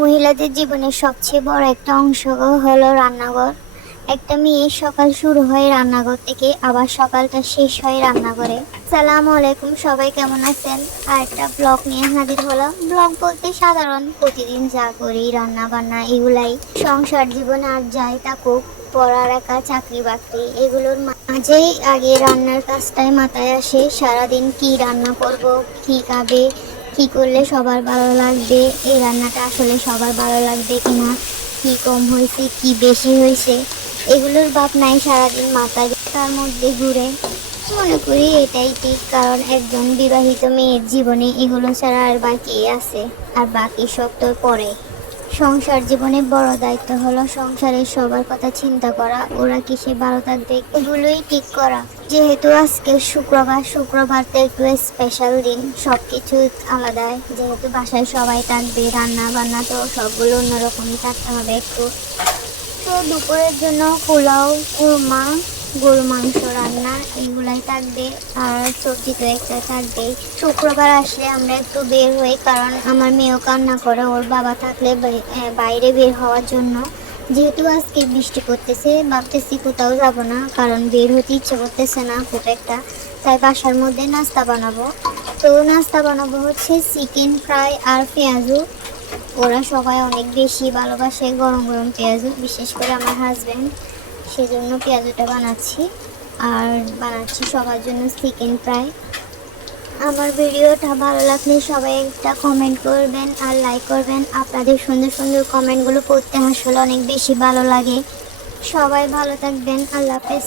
মহিলাদের জীবনের সবচেয়ে বড় একটা অংশ হলো রান্নাঘর। একটা মেয়ের সকাল শুরু হয় রান্নাঘর থেকে, আবার সকালটা শেষ হয় রান্নাঘরে। সালামু আলাইকুম, সবাই কেমন আছেন? আর একটা ব্লগ নিয়ে হাজির হলাম। ব্লগ বলতে সাধারণ প্রতিদিন যা করি, রান্না বান্না, এগুলাই। সংসার জীবনে আর যাই থাকুক, পড়ালেখা, চাকরি বাকরি, এগুলোর মাঝেই আগে রান্নার কাজটাই মাথায় আসে। সারাদিন কি রান্না করব, কি খাবে, কি করলে সবার ভালো লাগবে, এই রান্নাটা আসলে সবার ভালো লাগবে কিনা, কি কম হয়েছে কি বেশি হয়েছে, এগুলোর ভাবনাই সারাদিন মাথায় তার মধ্যে ঘুরে। মনে করি এটাই ঠিক, কারণ একজন বিবাহিত মেয়ের জীবনে এগুলো ছাড়া আর বাকি আছে, আর বাকি সব তো পরে। সংসার জীবনে বড় দায়িত্ব হলো সংসারের সবার কথা চিন্তা করা, ওরা কিসে ভালো থাকবে এগুলোই ঠিক করা। যেহেতু আজকে শুক্রবারটা একটু স্পেশাল দিন, সবকিছু আলাদা। যেহেতু বাসায় সবাই থাকবে, রান্না বান্না তো সবগুলো অন্যরকমই থাকতে হবে একটু। তো দুপুরের জন্য পোলাও, কুরমা, গরু মাংস রান্না এগুলাই থাকবে, আর সবজি তো একটা থাকবেই। শুক্রবার আসলে আমরা একটু বের হই, কারণ আমার মেয়েও কান্না করে ওর বাবা থাকলে বাইরে বের হওয়ার জন্য। যেহেতু আজকে বৃষ্টি পড়তেছে, ভাবতেছি কোথাও যাব না, কারণ বের হতে ইচ্ছে করতেছে না খুব একটা। তাই বাসার মধ্যে নাস্তা বানাবো। তো নাস্তা বানাবো হচ্ছে চিকেন ফ্রাই আর পেঁয়াজু। ওরা সবাই অনেক বেশি ভালোবাসে গরম গরম পেঁয়াজু, বিশেষ করে আমার হাজব্যান্ড। সেজন্য পেঁয়াজুটা বানাচ্ছি, আর বানাচ্ছি সবার জন্য চিকেন ফ্রাই। আমার ভিডিওটা ভালো লাগলে সবাই একটা কমেন্ট করবেন আর লাইক করবেন। আপনাদের সুন্দর সুন্দর কমেন্টগুলো পড়তে আসলে অনেক বেশি ভালো লাগে। সবাই ভালো থাকবেন, আল্লাহ হাফেজ।